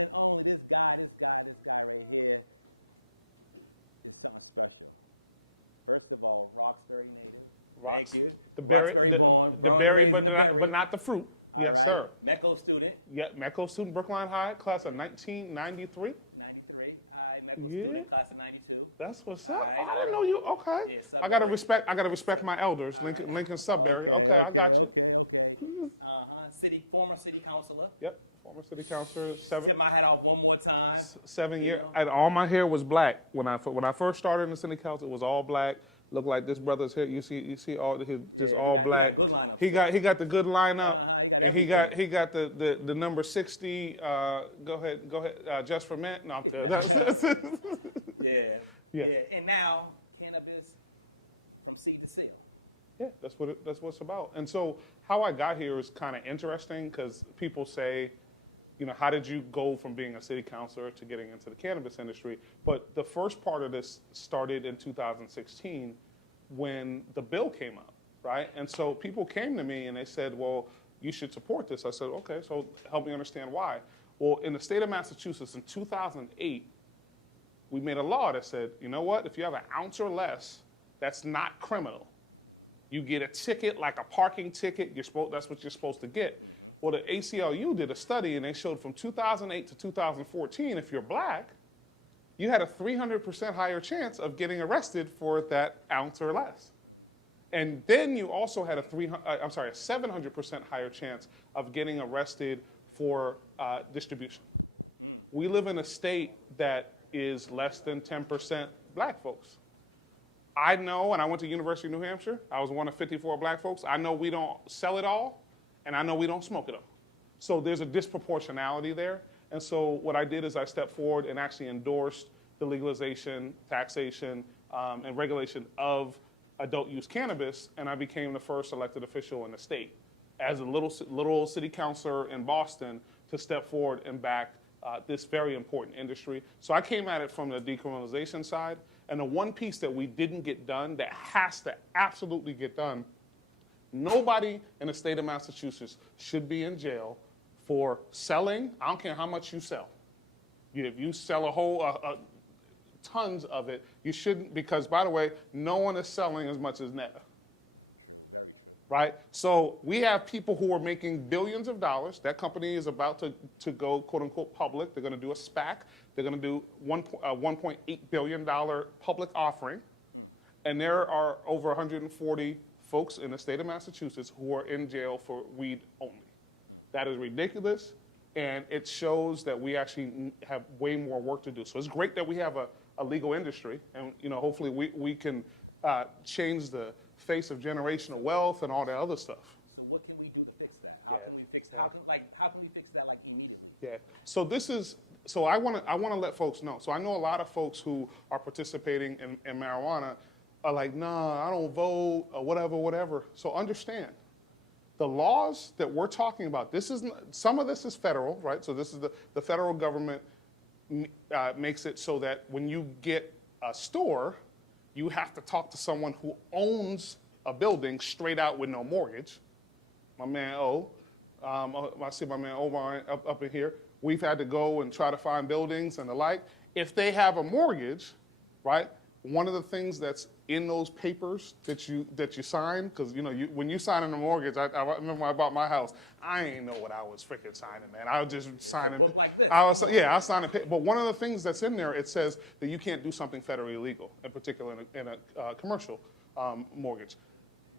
and only this guy right here is something special. First of all, Roxbury native. Rocks, Thank you. the berry, Roxbury born, the born berry, raised in the berry. but not the fruit. All Yes, right. sir. MECO student, Yeah, MECO student, Brookline High, class of 1993. 93. MECO Yeah. student, class of 92. That's what's up. All right. Oh, I didn't know you. Okay. Yeah, I gotta Sudbury. respect my elders. Lincoln Sudbury. Okay, I got you. Okay. Former city councilor. Yep. Former city councilor. Tip my hat off one more time. 7 years. know? And all my hair was black when I first started in the city council. It was all black. Looked like this brother's hair. You see all his just all black. He got the good lineup, and he got the number 60. Go ahead. Just for mint. No, I'm kidding. Yeah. And now cannabis from seed to sale. Yeah, that's what it's about. And so how I got here is kind of interesting because people say, how did you go from being a city councilor to getting into the cannabis industry? But the first part of this started in 2016 when the bill came up, right? And so people came to me and they said, well, you should support this. I said, okay, so help me understand why. Well, in the state of Massachusetts in 2008, we made a law that said, you know what, if you have an ounce or less, that's not criminal. You get a ticket like a parking ticket, that's what you're supposed to get. Well, the ACLU did a study and they showed from 2008 to 2014, if you're black, you had a 300% higher chance of getting arrested for that ounce or less. And then you also had a 700% higher chance of getting arrested for distribution. We live in a state that is less than 10% black folks. I know, and I went to University of New Hampshire. I was one of 54 black folks. I know we don't sell it all, and I know we don't smoke it all. So there's a disproportionality there. And so what I did is I stepped forward and actually endorsed the legalization, taxation, and regulation of adult use cannabis, and I became the first elected official in the state as a little city councilor in Boston to step forward and back this very important industry. So I came at it from the decriminalization side, and the one piece that we didn't get done that has to absolutely get done, nobody in the state of Massachusetts should be in jail for selling. I don't care how much you sell. If you sell a whole, tons of it, you shouldn't, because by the way, no one is selling as much as Netta. Right? So we have people who are making billions of dollars. That company is about to go, quote unquote, public. They're going to do a SPAC. They're going to do $1.8 billion public offering. And there are over 140 folks in the state of Massachusetts who are in jail for weed only. That is ridiculous. And it shows that we actually have way more work to do. So it's great that we have a legal industry. And hopefully we can change the face of generational wealth and all that other stuff. So what can we do to fix that? How can we fix that? How can we fix that immediately? Yeah. So I want to let folks know. So I know a lot of folks who are participating in marijuana are like, nah, I don't vote or whatever. So understand, the laws that we're talking about, some of this is federal, right? So this is the federal government makes it so that when you get a store, you have to talk to someone who owns a building straight out with no mortgage. My man O, I see my man Omar up in here. We've had to go and try to find buildings and the like. If they have a mortgage, right? One of the things that's in those papers that you sign, because when you sign in a mortgage, I remember when I bought my house, I ain't know what I was freaking signing, man. I was just signing. I signed a paper. But one of the things that's in there, it says that you can't do something federally illegal, in particular in a commercial mortgage.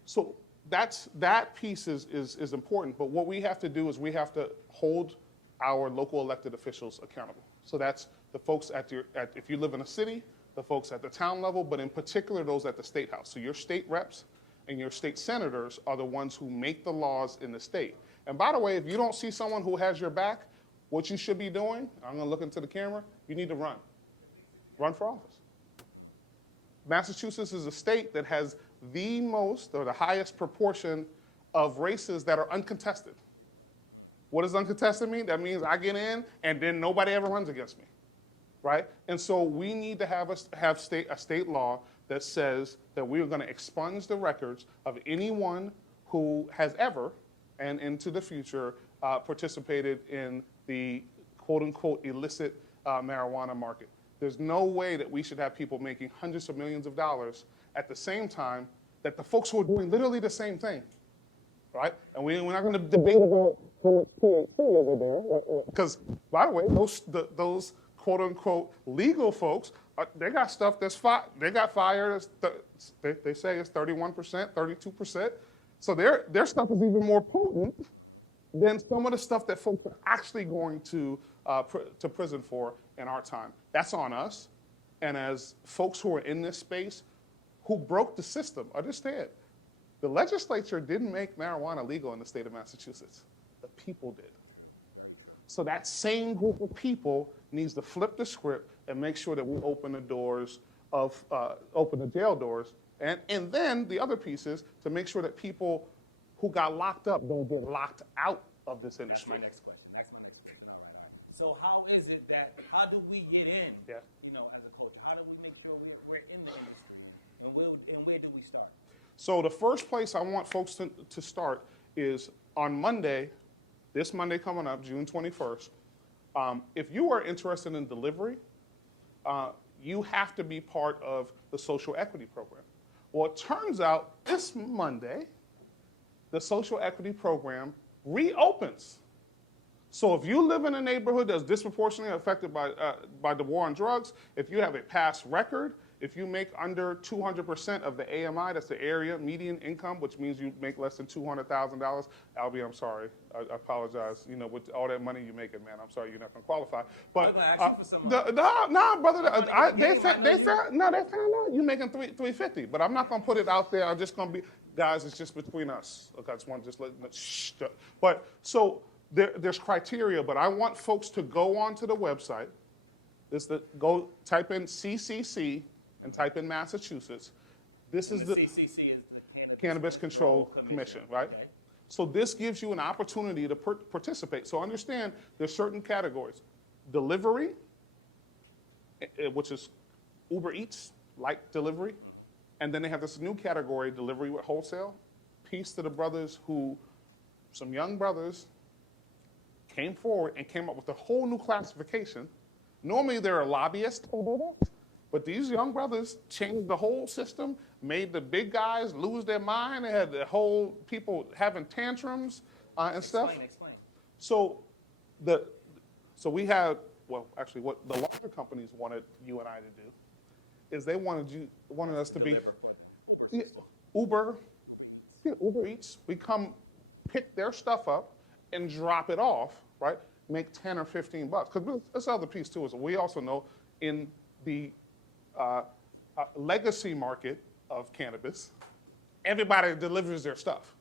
So that piece is important. But what we have to do is we have to hold our local elected officials accountable. So that's the folks if you live in a city, the folks at the town level, but in particular those at the state house. So your state reps and your state senators are the ones who make the laws in the state. And by the way, if you don't see someone who has your back, what you should be doing, I'm gonna look into the camera, you need to run. Run for office. Massachusetts is a state that has the most or the highest proportion of races that are uncontested. What does uncontested mean? That means I get in and then nobody ever runs against me. Right? And so we need to have a state law that says that we're going to expunge the records of anyone who has ever and into the future participated in the quote unquote illicit marijuana market. There's no way that we should have people making hundreds of millions of dollars at the same time that the folks who are doing literally the same thing, right? And we're not going to debate about how much THC over there, because, by the way, those quote unquote legal folks, they got stuff they got fire. They say it's 31%, 32%. So their stuff is even more potent than some of the stuff that folks are actually going to prison for in our time. That's on us. And as folks who are in this space, who broke the system, understand, the legislature didn't make marijuana legal in the state of Massachusetts. The people did. So that same group of people needs to flip the script and make sure that we open the doors of, open the jail doors. And then the other piece is to make sure that people who got locked up don't get locked out of this industry. That's my next question. All right. So how is it that, how do we get in, you know, as a culture? How do we make sure we're in the industry? And where do we start? So the first place I want folks to start is on Monday, this Monday coming up, June 21st. If you are interested in delivery, you have to be part of the social equity program. Well, it turns out this Monday, the social equity program reopens. So if you live in a neighborhood that's disproportionately affected by the war on drugs, if you have a past record, if you make under 200% of the AMI, that's the area median income, which means you make less than $200,000. Albie, I'm sorry. I apologize. You know, with all that money you're making, man, I'm sorry you're not going to qualify. But no, brother, they found out you're making $350. But I'm not going to put it out there. I'm just going to be, guys, it's just between us. Okay, I just want to shh. But so there's criteria, but I want folks to go onto the website. Go type in CCC and type in Massachusetts. This is the CCC is the Cannabis Control Commission, right? Okay. So this gives you an opportunity to participate. So understand there's certain categories. Delivery, which is Uber Eats, like delivery. And then they have this new category, delivery with wholesale. Peace to the brothers some young brothers came forward and came up with a whole new classification. Normally there are lobbyists, but these young brothers changed the whole system, made the big guys lose their mind. They had the whole people having tantrums and stuff. Explain. So we had, well, actually what the larger companies wanted you and I to do is they wanted us to be Uber Eats. We come pick their stuff up and drop it off, right? Make 10 or 15 bucks. Because this other piece too is we also know in the legacy market of cannabis, everybody delivers their stuff,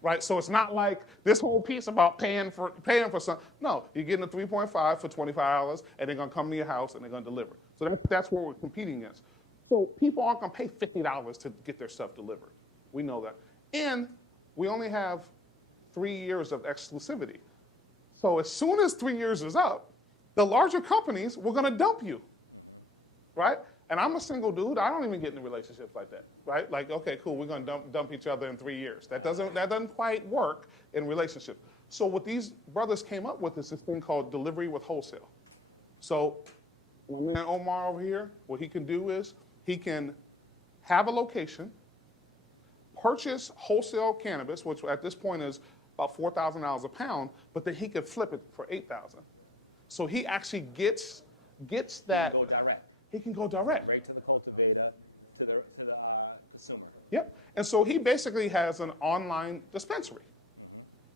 right? So it's not like this whole piece about paying for something. No, you're getting a 3.5 for $25, and they're gonna come to your house and they're gonna deliver. So that's what we're competing against. So people aren't gonna pay $50 to get their stuff delivered. We know that, and we only have 3 years of exclusivity. So as soon as 3 years is up, the larger companies were going to dump you, right? And I'm a single dude. I don't even get into relationships like that, right? Like, okay, cool, we're going to dump each other in 3 years. That doesn't quite work in relationships. So what these brothers came up with is this thing called delivery with wholesale. So my man Omar over here, what he can do is he can have a location, purchase wholesale cannabis, which at this point is about $4,000 a pound, but then he could flip it for $8,000. So he actually gets that. Go direct. He can go direct. Right to the cultivator, to the consumer. Yep. And so he basically has an online dispensary.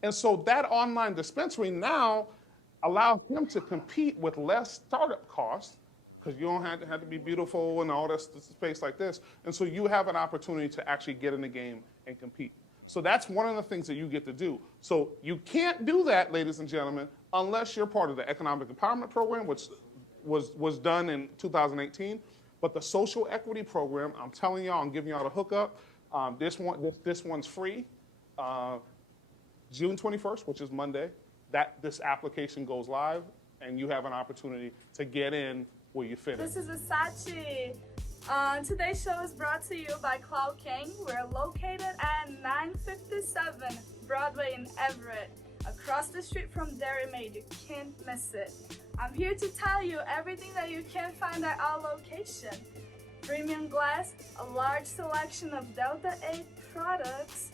And so that online dispensary now allows him to compete with less startup costs, because you don't have to be beautiful and all this space like this. And so you have an opportunity to actually get in the game and compete. So that's one of the things that you get to do. So you can't do that, ladies and gentlemen, unless you're part of the Economic Empowerment Program, which was done in 2018. But the Social Equity Program, I'm telling y'all, I'm giving y'all the hookup. This one's free. June 21st, which is Monday, this application goes live, and you have an opportunity to get in where you fit in. This is Versace. Today's show is brought to you by Cloud King. We're located at 957 Broadway in Everett. across the street from Dairy Maid. You can't miss it. I'm here to tell you everything that you can't find at our location. Premium glass, a large selection of Delta 8 products,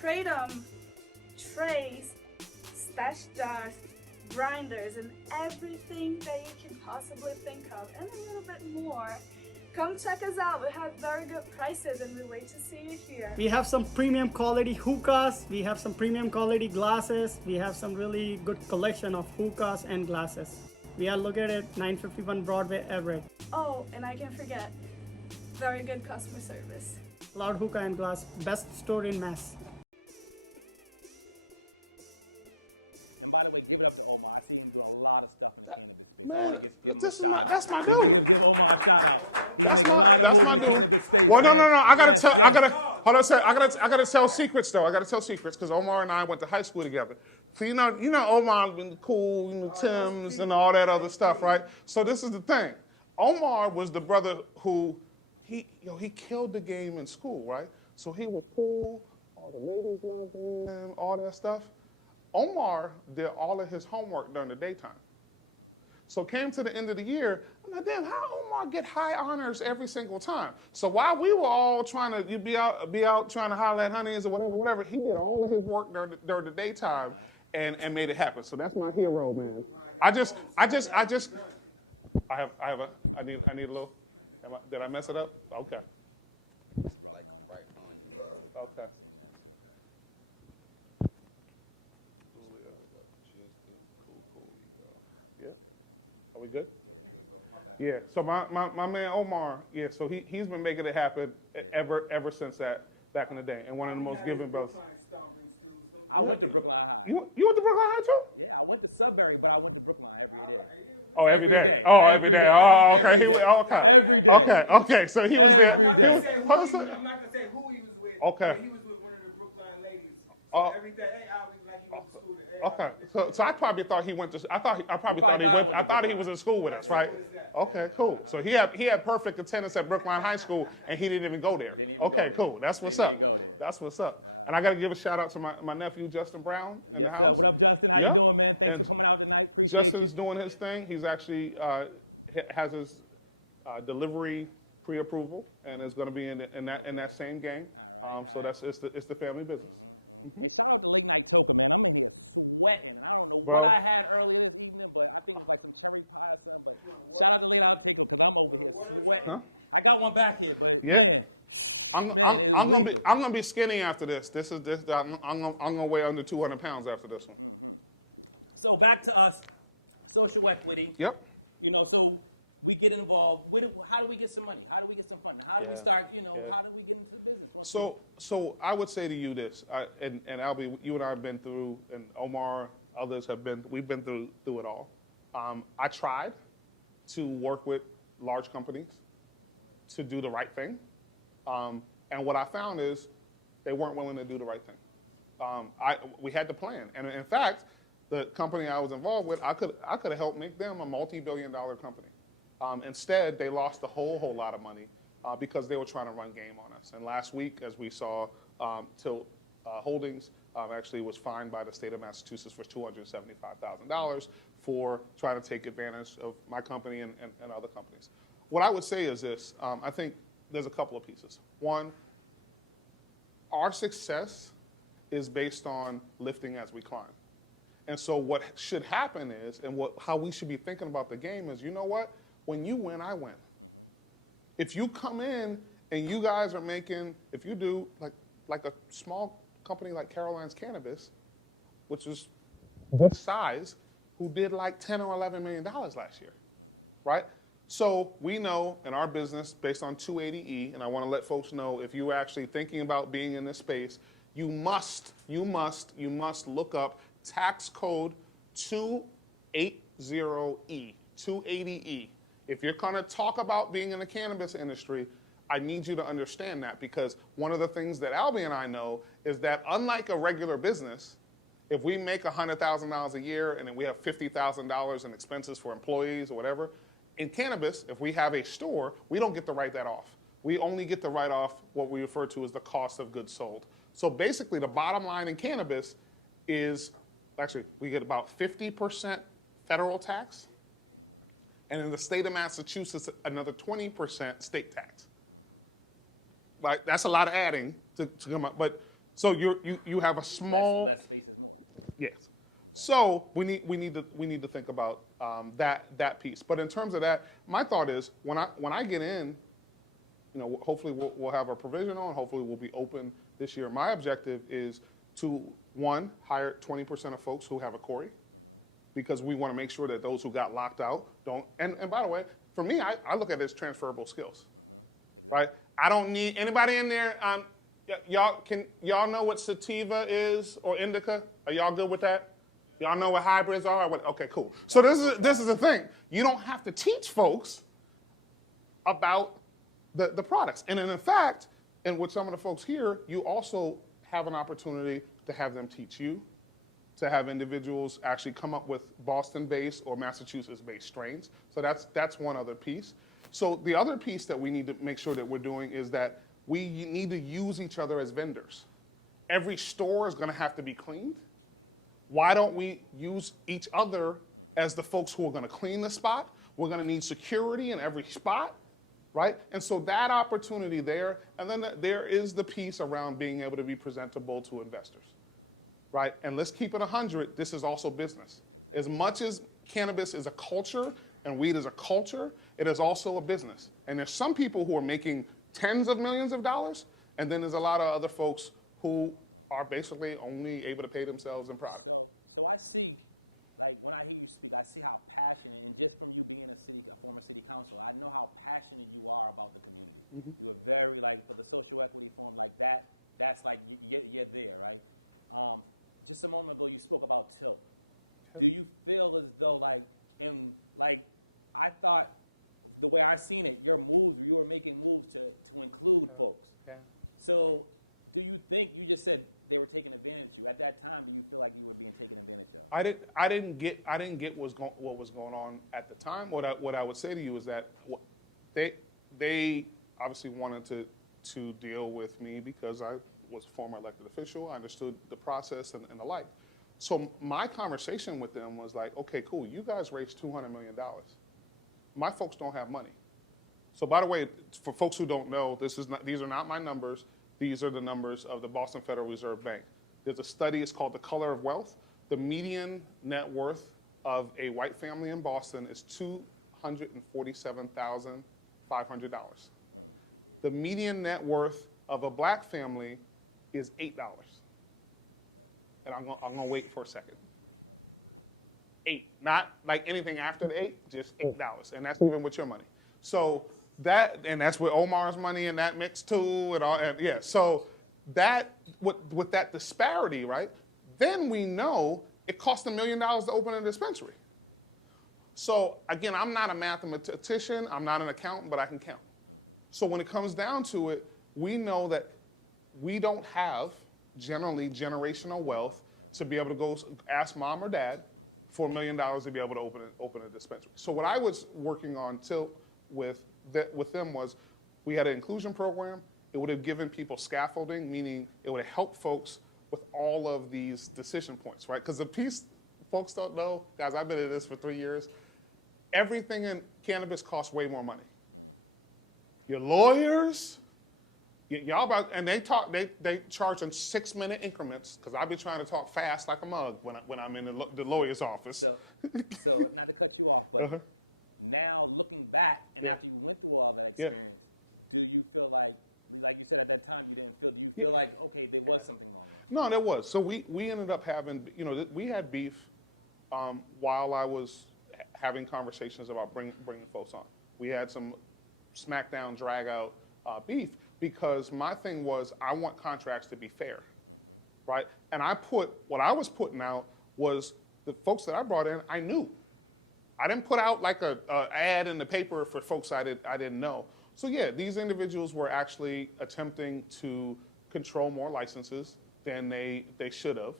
kratom, trays, stash jars, grinders, and everything that you can possibly think of, and a little bit more. Come check us out. We have very good prices and we wait to see you here. We have some premium quality hookahs, we have some premium quality glasses, we have some really good collection of hookahs and glasses. We are located at 951 Broadway, Everett. Oh, and I can't forget, very good customer service. Loud hookah and glass, best store in Mass. And by the way, give it up to Omar. I see him doing a lot of stuff in cannabis. Man, that's my dude. Give Omar a shout out. That's my dude. Well, no. I gotta tell secrets though. I gotta tell secrets because Omar and I went to high school together. So you know Omar been cool, Tim's and all that other stuff, right? So this is the thing. Omar was the brother who he killed the game in school, right? So he was cool, all the ladies loved him, all that stuff. Omar did all of his homework during the daytime. So came to the end of the year, I'm like, damn, how Omar get high honors every single time? So while we were all trying to be out trying to holler at honeys or whatever, he did all of his work during the daytime and made it happen. So that's my hero, man. I need a little. Did I mess it up? Okay. Like right on you. Okay. Yeah. Are we good? Yeah. So my man Omar, yeah. So he's been making it happen ever since that back in the day, and one of the most giving brothers. I went to Brooklyn High. You went to Brooklyn High too? Yeah, I went to Sudbury, but I went to Brooklyn every day. Oh, every day. Oh, every day. Oh, okay. Okay. So he was there. I'm not gonna say who he was with. Okay. But he was with one of the Brooklyn ladies. So every day, I'll be like he went to school. Okay. So I probably thought he went to. I thought he was in school with us, right? Okay. Cool. So he had perfect attendance at Brookline High School, and he didn't even go there. Okay. Cool. That's what's up. That's what's up. And I got to give a shout out to my nephew Justin Brown in the house. What up, Justin? How you doing, man? Thanks for coming out tonight. Appreciate Justin's doing his thing. He's actually has his delivery pre-approval, and is going to be in that same game. So it's the family business. Mm-hmm. It sounds like late night cocoa, man. I'm gonna be sweating. I don't know Bro. what I had earlier this evening, but I think it was like some cherry pie or something. But shout out to late night cocoa because I'm over there sweating. Huh? I got one back here, but Yeah. man. I'm gonna be skinny after this. I'm gonna weigh under 200 pounds after this one. So back to us, social equity. Yep. You know, so we get involved. How do we get some money? How do we get some funding? How do we start? You know, how do we get into the business? So I would say to you this, and Albie, you and I have been through, and Omar, others have been. We've been through it all. I tried to work with large companies to do the right thing. And what I found is they weren't willing to do the right thing. We had to plan, and in fact, the company I was involved with, I could have helped make them a multi-billion-dollar company. Instead, they lost a whole lot of money because they were trying to run game on us. And last week, as we saw, Tilt Holdings actually was fined by the state of Massachusetts for $275,000 for trying to take advantage of my company and other companies. What I would say is this: I think there's a couple of pieces. One, our success is based on lifting as we climb. And so what should happen is, and how we should be thinking about the game is, you know what? When you win, I win. If you come in and you guys are making, if you do like a small company like Caroline's Cannabis, which is this size, who did like $10 or $11 million last year, right? So we know in our business, based on 280E, and I want to let folks know, if you're actually thinking about being in this space, you must look up tax code 280E, 280E. If you're going to talk about being in the cannabis industry, I need you to understand that, because one of the things that Albie and I know is that unlike a regular business, if we make $100,000 a year and then we have $50,000 in expenses for employees or whatever, in cannabis, if we have a store, we don't get to write that off. We only get to write off what we refer to as the cost of goods sold. So basically, the bottom line in cannabis is actually, we get about 50% federal tax, and in the state of Massachusetts, another 20% state tax. Like, that's a lot of adding to come up, but so you have a small. Less spaces. Yes. So we need to think about that piece. But in terms of that, my thought is when I get in, hopefully we'll have a provisional and hopefully we'll be open this year. My objective is to, one, hire 20% of folks who have a Corey, because we want to make sure that those who got locked out don't. And by the way, for me, I look at it as transferable skills, right? I don't need anybody in there. Y'all know what sativa is or indica? Are y'all good with that? Y'all know what hybrids are? Okay, cool. So this is the thing. You don't have to teach folks about the products. And in fact, and with some of the folks here, you also have an opportunity to have them teach you, to have individuals actually come up with Boston-based or Massachusetts-based strains. So that's one other piece. So the other piece that we need to make sure that we're doing is that we need to use each other as vendors. Every store is going to have to be cleaned. Why don't we use each other as the folks who are going to clean the spot? We're going to need security in every spot, right? And so that opportunity there, and then there is the piece around being able to be presentable to investors, right? And let's keep it 100, this is also business. As much as cannabis is a culture and weed is a culture, it is also a business. And there's some people who are making tens of millions of dollars, and then there's a lot of other folks who are basically only able to pay themselves in product. So I see, like when I hear you speak, I see how passionate, and just from you being a former city councilor, I know how passionate you are about the community. You're very, like, for the social equity form like that, that's like, you're there, right? Just a moment ago, you spoke about TILT. Do you feel as though, like, I thought, the way I seen it, you were making moves to include folks. Yeah. So, do you think, you just said they were taking advantage of you. At that time, do you feel like you were being taken advantage of? I didn't get what was going on at the time. What I would say to you is that they obviously wanted to deal with me because I was a former elected official. I understood the process and the like. So my conversation with them was like, okay, cool. You guys raised $200 million. My folks don't have money. So by the way, for folks who don't know, these are not my numbers. These are the numbers of the Boston Federal Reserve Bank. There's a study, it's called The Color of Wealth. The median net worth of a white family in Boston is $247,500. The median net worth of a black family is $8. And I'm gonna wait for a second. 8, not like anything after the 8, just $8, and that's even with your money. So that's with Omar's money in that mix too, and all. And yeah, so that with that disparity, right? Then we know it cost $1 million to open a dispensary. So again, I'm not a mathematician, I'm not an accountant, but I can count. So when it comes down to it, we know that we don't have generally generational wealth to be able to go ask mom or dad for $1 million to be able to open a dispensary. So what I was working on with them was we had an inclusion program. It would have given people scaffolding, meaning it would have helped folks with all of these decision points, right? Because the piece folks don't know, guys, I've been in this for 3 years. Everything in cannabis costs way more money. Your lawyers, y'all about, and they charge in 6-minute increments, because I've been trying to talk fast like a mug when I'm in the lawyer's office. So not to cut you off, but now looking back, and after you went through all that experience, do you feel like you said at that time you didn't feel, do you feel like, okay, there was something wrong? No, there was. So we ended up having, we had beef while I was having conversations about bringing folks on. We had some smackdown, drag out beef, because my thing was I want contracts to be fair, right? And what I was putting out was the folks that I brought in, I knew. I didn't put out like a ad in the paper for folks I didn't know. So yeah, these individuals were actually attempting to control more licenses than they should have.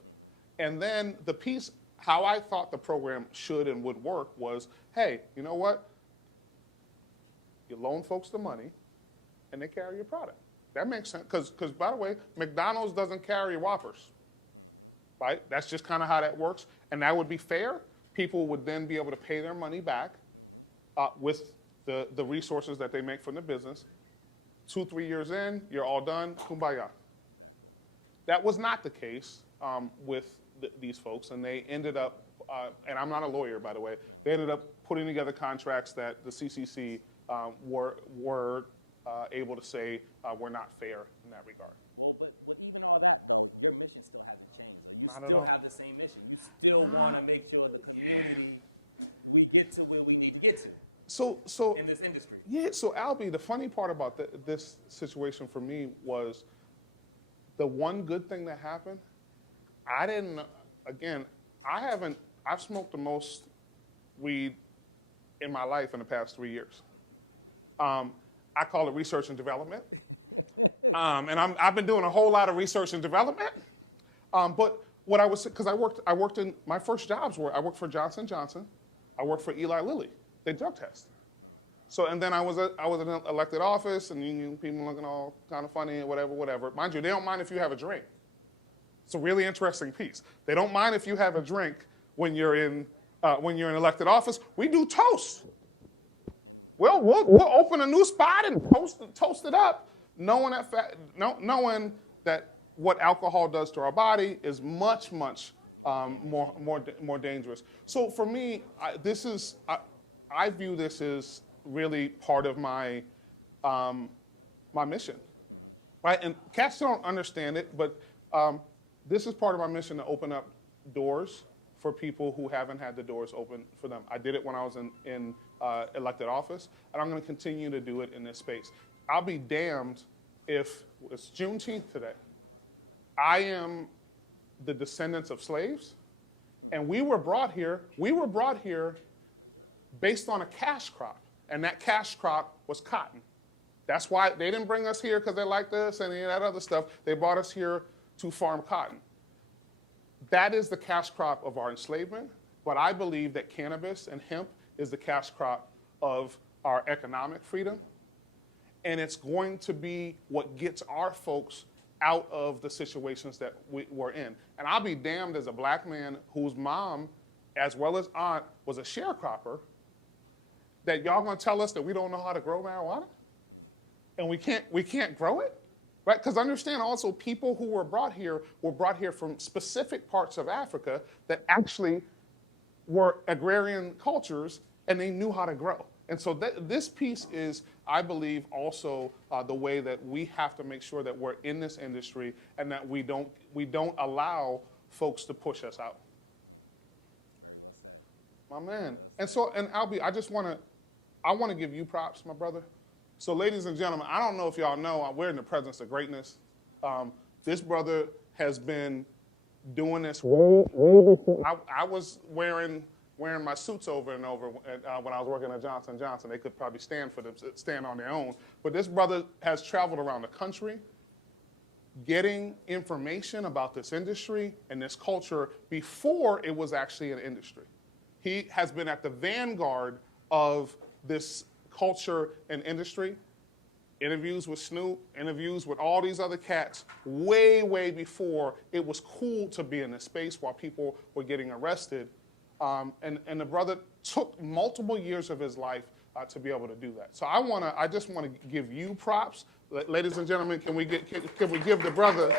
And then the piece, how I thought the program should and would work was, hey, you know what? You loan folks the money, and they carry your product. That makes sense, because by the way, McDonald's doesn't carry Whoppers. right? That's just kind of how that works. And that would be fair. People would then be able to pay their money back with the resources that they make from the business. 2-3 years in, you're all done, kumbaya. That was not the case with these folks, and they ended up, and I'm not a lawyer, by the way, they ended up putting together contracts that the CCC were able to say were not fair in that regard. Well, but with even all that, though, your mission still hasn't changed. You Not at still all. have the same mission. You still want to make sure the community, we get to where we need to get to So in this industry. yeah, so Albie, the funny part about this situation for me was the one good thing that happened. I've smoked the most weed in my life in the past 3 years. I call it research and development. And I've been doing a whole lot of research and development. But what because I worked in, my first jobs were, I worked for Johnson & Johnson. I worked for Eli Lilly. They drug test. So, and then I was in an elected office, and people looking all kind of funny and whatever. Mind you, they don't mind if you have a drink. It's a really interesting piece. They don't mind if you have a drink when you're in elected office. We do toast. We'll open a new spot and toast it up, knowing that what alcohol does to our body is much more dangerous. So for me, I view this as really part of my my mission, right? And cats don't understand it, but this is part of my mission to open up doors for people who haven't had the doors open for them. I did it when I was in elected office, and I'm going to continue to do it in this space. I'll be damned if it's Juneteenth today. I am the descendants of slaves, and we were brought here based on a cash crop, and that cash crop was cotton. That's why they didn't bring us here because they liked us and any of that other stuff. They brought us here to farm cotton. That is the cash crop of our enslavement, but I believe that cannabis and hemp is the cash crop of our economic freedom, and it's going to be what gets our folks out of the situations that we're in. And I'll be damned as a black man whose mom, as well as aunt, was a sharecropper, that y'all gonna tell us that we don't know how to grow marijuana? And we can't grow it? Right? Because understand also, people who were brought here from specific parts of Africa that actually were agrarian cultures, and they knew how to grow. And so this piece is, I believe, also the way that we have to make sure that we're in this industry and that we don't allow folks to push us out. My man. And Albie, I want to give you props, my brother. So ladies and gentlemen, I don't know if y'all know, we're in the presence of greatness. This brother has been doing this. I was wearing my suits over and over when I was working at Johnson & Johnson. They could probably stand on their own. But this brother has traveled around the country getting information about this industry and this culture before it was actually an industry. He has been at the vanguard of this culture and industry. Interviews with Snoop, interviews with all these other cats, way before it was cool to be in this space while people were getting arrested. And the brother took multiple years of his life to be able to do that. So I just want to give you props. Ladies and gentlemen, can we give the brother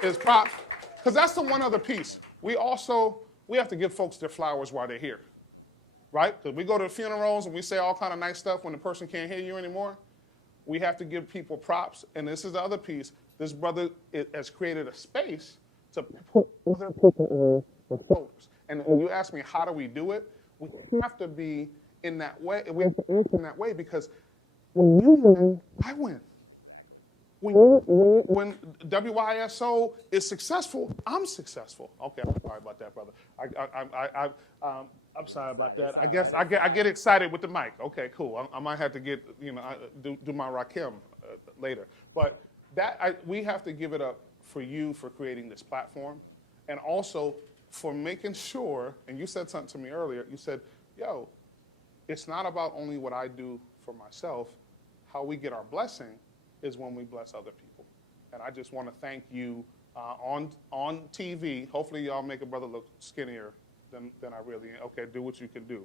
his props? Because that's the one other piece. We have to give folks their flowers while they're here, right? Because we go to funerals and we say all kind of nice stuff when the person can't hear you anymore. We have to give people props. And this is the other piece. This brother has created a space to put other people on with folks. And when you ask me, how do we do it? We have to be in that way. We have to answer in that way because when you win, I win. When WISO is successful, I'm successful. Okay, I'm sorry about that, brother. I'm sorry about that. I guess I get excited with the mic. Okay, cool. I might have to get do my Rakim later. But we have to give it up for you for creating this platform, and also for making sure. And you said something to me earlier. You said, "Yo, it's not about only what I do for myself. How we get our blessing is when we bless other people." And I just want to thank you on TV. Hopefully, y'all make a brother look skinnier than I really am. Okay, do what you can do.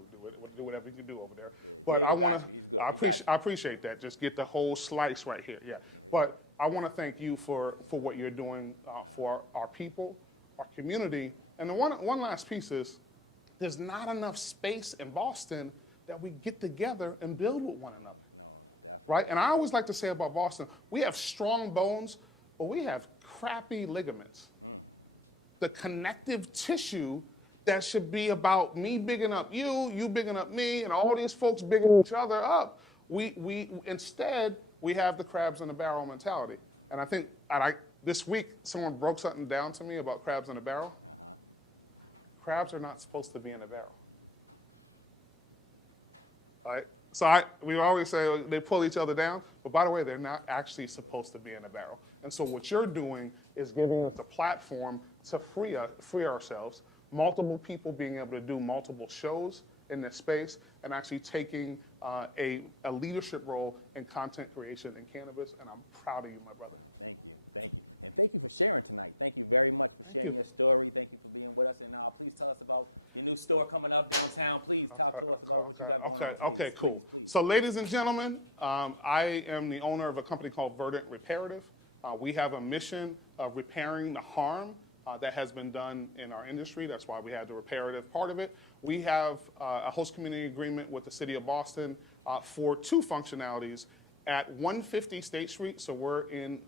Do whatever you can do over there. But I appreciate that. Just get the whole slice right here. Yeah. But I want to thank you for what you're doing for our people, our community. And the one last piece is, there's not enough space in Boston that we get together and build with one another, right? And I always like to say about Boston, we have strong bones, but we have crappy ligaments. The connective tissue that should be about me bigging up you bigging up me, and all these folks bigging each other up. Instead, we have the crabs in the barrel mentality. And I think this week, someone broke something down to me about crabs in a barrel. Crabs are not supposed to be in a barrel. Right? So we always say they pull each other down, but by the way, they're not actually supposed to be in a barrel. And so what you're doing is giving us a platform to free ourselves, multiple people being able to do multiple shows in this space, and actually taking a leadership role in content creation in cannabis. And I'm proud of you, my brother. Thank you. And thank you for sharing tonight. Thank you very much for Thank sharing you. your story. Thank you for being with us. And please tell us about the new store coming up downtown. Please talk to us. Okay, cool. So ladies and gentlemen, I am the owner of a company called Verdant Reparative. We have a mission of repairing the harm that has been done in our industry. That's why we had the reparative part of it. We have a host community agreement with the city of Boston for 2 functionalities at 150 State Street. So we're in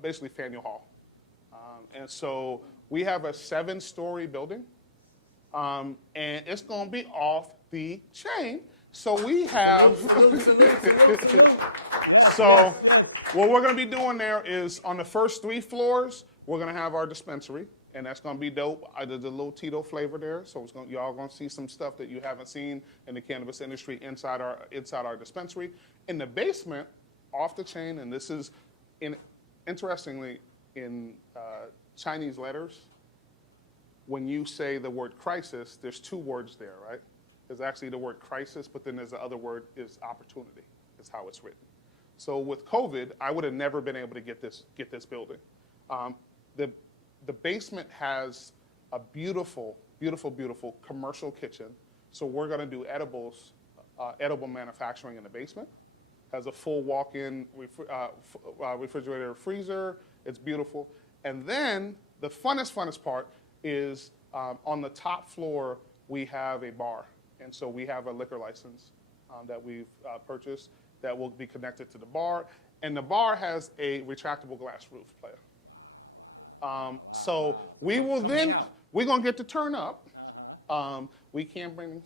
basically Faneuil Hall. And so we have a 7-story building, and it's going to be off the chain. So we have, so what we're going to be doing there is on the first 3 floors, we're going to have our dispensary, and that's going to be dope. There's a little Tito flavor there, so y'all going to see some stuff that you haven't seen in the cannabis industry inside our dispensary. In the basement, off the chain, and this is, interestingly, in Chinese letters, when you say the word crisis, there's 2 words there, right? There's actually the word crisis, but then there's the other word is opportunity, is how it's written. So with COVID, I would have never been able to get this building. The basement has a beautiful, beautiful, beautiful commercial kitchen. So we're going to do edible manufacturing in the basement. Has a full walk-in refrigerator freezer. It's beautiful. And then the funnest part is on the top floor, we have a bar. And so we have a liquor license that we've purchased that will be connected to the bar. And the bar has a retractable glass roof, player. So we will then, we're going to get to turn up. We can't bring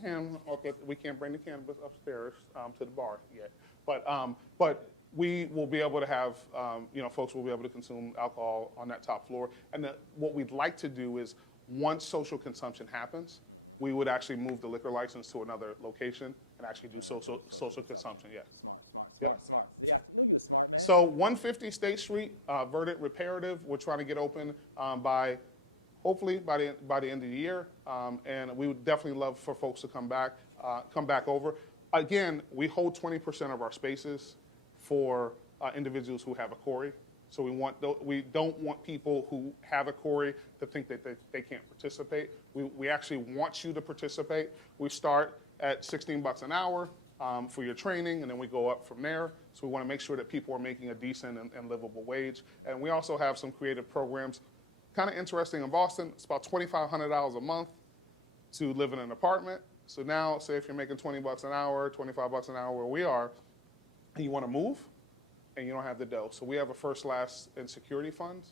we can't bring the cannabis upstairs to the bar yet. But we will be able to have, folks will be able to consume alcohol on that top floor. And what we'd like to do is, once social consumption happens, we would actually move the liquor license to another location and actually do social consumption. Yeah. Smart. Yeah, you're smart, man. So 150 State Street, Verdant Reparative. We're trying to get open hopefully by the end of the year, and we would definitely love for folks to come back over. Again, we hold 20% of our spaces for individuals who have a Corey. So we don't want people who have a Corey to think that they can't participate. We actually want you to participate. We start at $16 an hour for your training, and then we go up from there. So we want to make sure that people are making a decent and livable wage. And we also have some creative programs. Kind of interesting in Boston, it's about $2,500 a month to live in an apartment. So now, say if you're making $20 an hour, $25 an hour where we are, and you want to move, and you don't have the dough. So we have a first, last, and security fund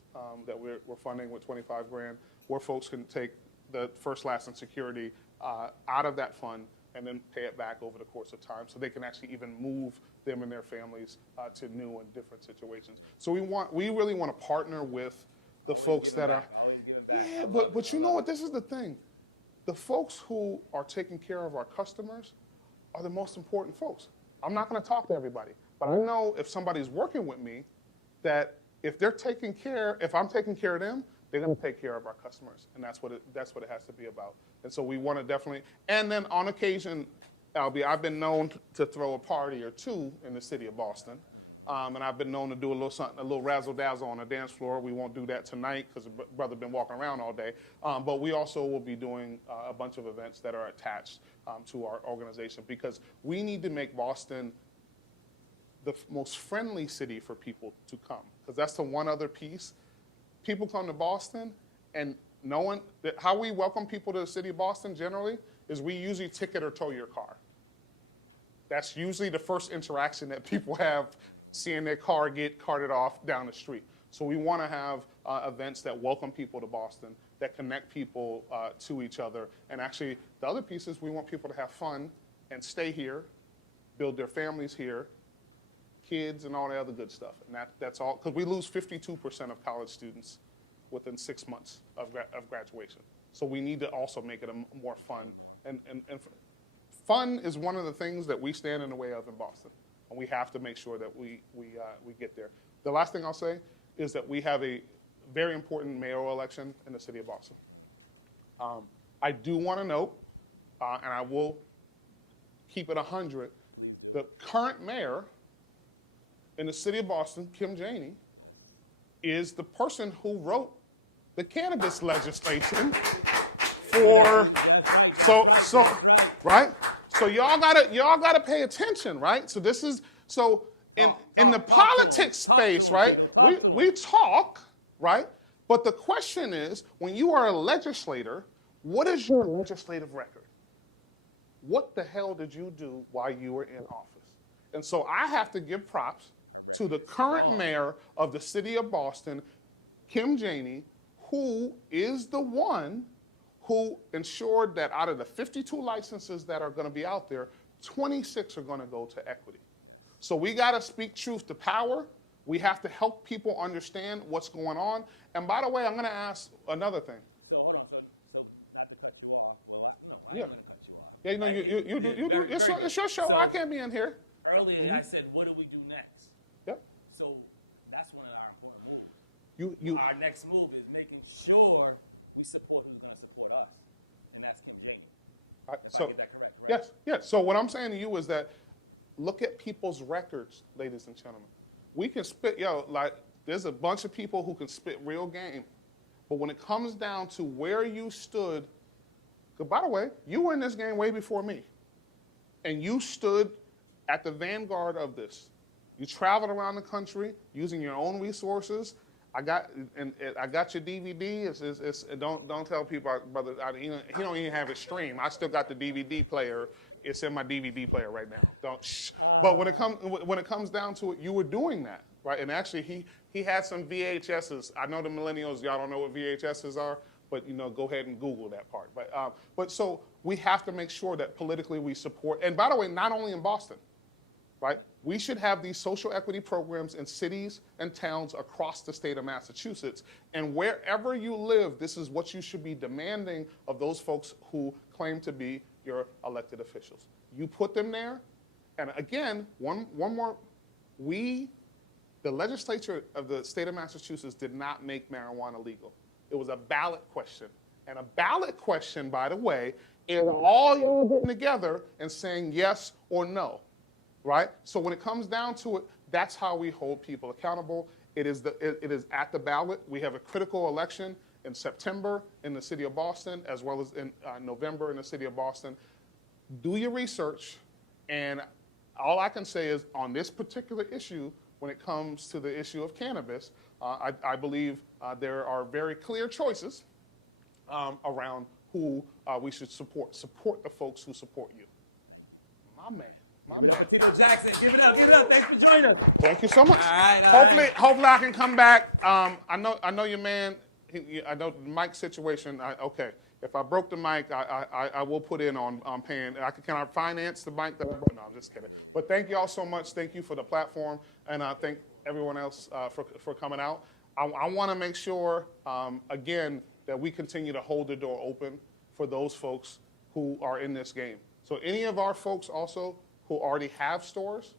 that we're funding with $25,000, where folks can take the first, last, and security out of that fund and then pay it back over the course of time, so they can actually even move them and their families to new and different situations. So we really want to partner with the folks that are. Yeah, but you know what? This is the thing. The folks who are taking care of our customers are the most important folks. I'm not going to talk to everybody, but I know if somebody's working with me, that if I'm taking care of them, they're going to take care of our customers, and that's what it has to be about. And so we want to definitely. And then on occasion, Albie, I've been known to throw a party or two in the city of Boston. And I've been known to do a little something, a little razzle dazzle on the dance floor. We won't do that tonight because the brother been walking around all day. But we also will be doing a bunch of events that are attached to our organization, because we need to make Boston the most friendly city for people to come. Because that's the one other piece. People come to Boston, and how we welcome people to the city of Boston generally is we usually ticket or tow your car. That's usually the first interaction that people have, seeing their car get carted off down the street. So we want to have events that welcome people to Boston, that connect people to each other. And actually, the other piece is we want people to have fun and stay here, build their families here, kids and all the other good stuff. And that's all, because we lose 52% of college students within 6 months of graduation. So we need to also make it a more fun. And fun is one of the things that we stand in the way of in Boston. And we have to make sure that we get there. The last thing I'll say is that we have a very important mayoral election in the city of Boston. I do want to note, and I will keep it 100, the current mayor in the city of Boston, Kim Janey, is the person who wrote the cannabis legislation for, right? So y'all gotta pay attention, right? So this is, so in the politics space, right, we talk, right? But the question is, when you are a legislator, what is your legislative record? What the hell did you do while you were in office? And so I have to give props to the current mayor of the city of Boston, Kim Janey, who is the one who ensured that out of the 52 licenses that are going to be out there, 26 are going to go to equity. So we got to speak truth to power. We have to help people understand what's going on. And by the way, I'm going to ask another thing. So hold on, so not to cut you off. Well, I'm Yeah. going to cut you off. Yeah, no, you do. It's your show. So, I can't be in here. Earlier, I said, what do we do next? Yep. So that's one of our important moves. Our next move is making sure we support who's going to support us, and that's Kim Janey. If I get that correct, right? Yes. So what I'm saying to you is that look at people's records, ladies and gentlemen. We can spit, like there's a bunch of people who can spit real game, but when it comes down to where you stood, because by the way, you were in this game way before me, and you stood at the vanguard of this. You traveled around the country using your own resources. I got your DVD. Don't tell people, brother. He don't even have it streamed. I still got the DVD player. It's in my DVD player right now. Don't. Shh. But when it comes down to it, you were doing that, right? And actually, he had some VHSs. I know the millennials, y'all don't know what VHSs are, but go ahead and Google that part. But so we have to make sure that politically we support. And by the way, not only in Boston, right? We should have these social equity programs in cities and towns across the state of Massachusetts. And wherever you live, this is what you should be demanding of those folks who claim to be your elected officials. You put them there. And again, one more, the legislature of the state of Massachusetts did not make marijuana legal. It was a ballot question. And a ballot question, by the way, is all y'all getting together and saying yes or no. Right? So when it comes down to it, that's how we hold people accountable. It is at the ballot. We have a critical election in September in the city of Boston, as well as in November in the city of Boston. Do your research, and all I can say is on this particular issue, when it comes to the issue of cannabis, I believe there are very clear choices around who we should support. Support the folks who support you. My man. Tito Jackson, give it up. Thanks for joining us. Thank you so much. All right. Hopefully I can come back. I know your man. I know the mic situation. Okay, if I broke the mic, I will put in on paying. Can I finance the mic? No, I'm just kidding. But thank you all so much. Thank you for the platform, and thank everyone else for coming out. I want to make sure again that we continue to hold the door open for those folks who are in this game. So any of our folks also who already have stores,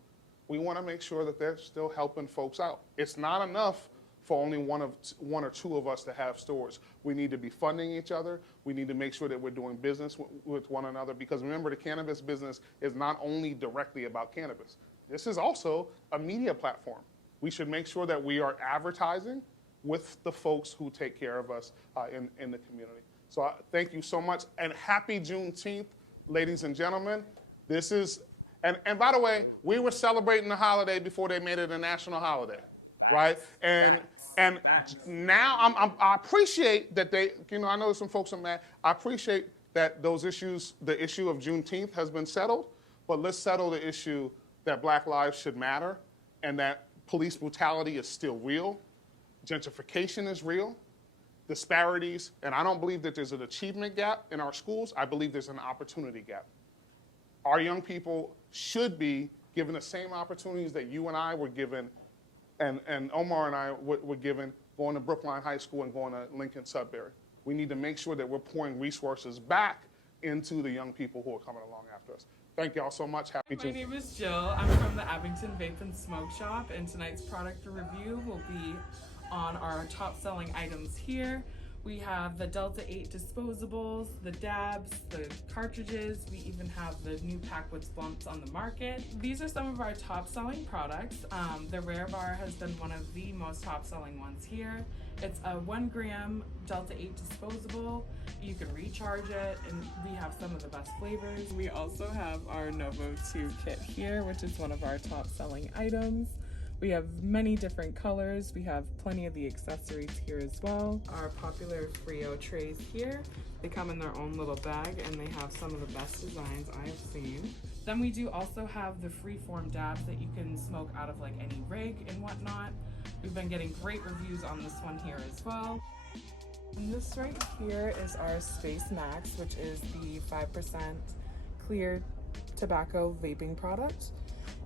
we want to make sure that they're still helping folks out. It's not enough for only one or two of us to have stores. We need to be funding each other. We need to make sure that we're doing business with one another, because remember, the cannabis business is not only directly about cannabis. this is also a media platform. We should make sure that we are advertising with the folks who take care of us in the community. So thank you so much, and happy Juneteenth, ladies and gentlemen. This is, and by the way, we were celebrating the holiday before they made it a national holiday, right? And now I appreciate that they, I know some folks are mad. I appreciate that those issues, the issue of Juneteenth has been settled, but let's settle the issue that Black lives should matter and that police brutality is still real. Gentrification is real. Disparities, and I don't believe that there's an achievement gap in our schools. I believe there's an opportunity gap. Our young people should be given the same opportunities that you and I were given, and Omar and I were given going to Brookline High School and going to Lincoln Sudbury. We need to make sure that we're pouring resources back into the young people who are coming along after us. Thank y'all so much. Happy My name is Jill. I'm from the Abington Vape and Smoke Shop, and tonight's product review will be on our top selling items here. We have the Delta 8 disposables, the dabs, the cartridges. We even have the new Packwoods Blunts on the market. These are some of our top selling products. The Rare Bar has been one of the most top selling ones here. It's a 1 gram Delta 8 disposable. You can recharge it, and we have some of the best flavors. We also have our Novo 2 kit here, which is one of our top selling items. We have many different colors. We have plenty of the accessories here as well. Our popular Frio trays here, they come in their own little bag and they have some of the best designs I have seen. Then we do also have the freeform dabs that you can smoke out of like any rig and whatnot. We've been getting great reviews on this one here as well. And this right here is our Space Max, which is the 5% clear tobacco vaping product.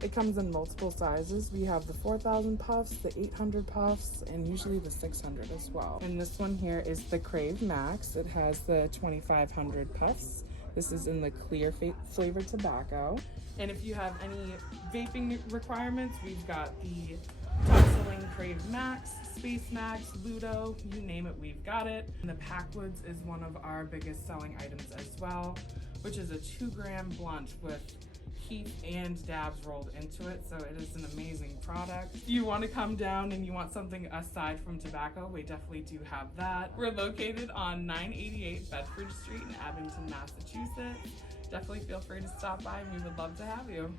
It comes in multiple sizes. We have the 4,000 puffs, the 800 puffs, and usually the 600 as well. And this one here is the Crave Max. It has the 2,500 puffs. This is in the clear flavored tobacco. And if you have any vaping requirements, we've got the top selling Crave Max, Space Max, Ludo, you name it, we've got it. And the Packwoods is one of our biggest selling items as well, which is a 2 gram blunt with heat and dabs rolled into it, so it is an amazing product. If you want to come down and you want something aside from tobacco, we definitely do have that. We're located on 988 Bedford Street in Abington, Massachusetts. Definitely feel free to stop by and we would love to have you.